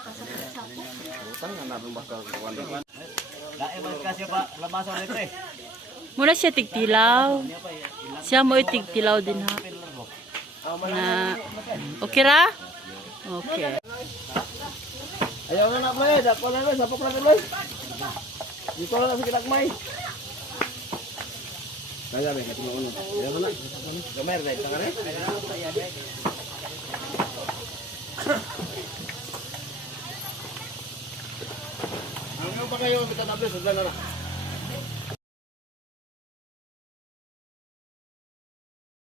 uya, bral. Iyar, manok. Ha? Kisa ugma? Ay, wala. Muna siya tigtilaw. Siya mo tigtilaw din ha. Na, okay ra? Okay. Ayaw na na, May. Dako na, May. Sapok na, May. Dito na sa kinakmay. Kaya, May. Kasi mo. Ayaw na na. Gamer, May. Taka rin. Pa kayo? Kita na. Sudlan na na.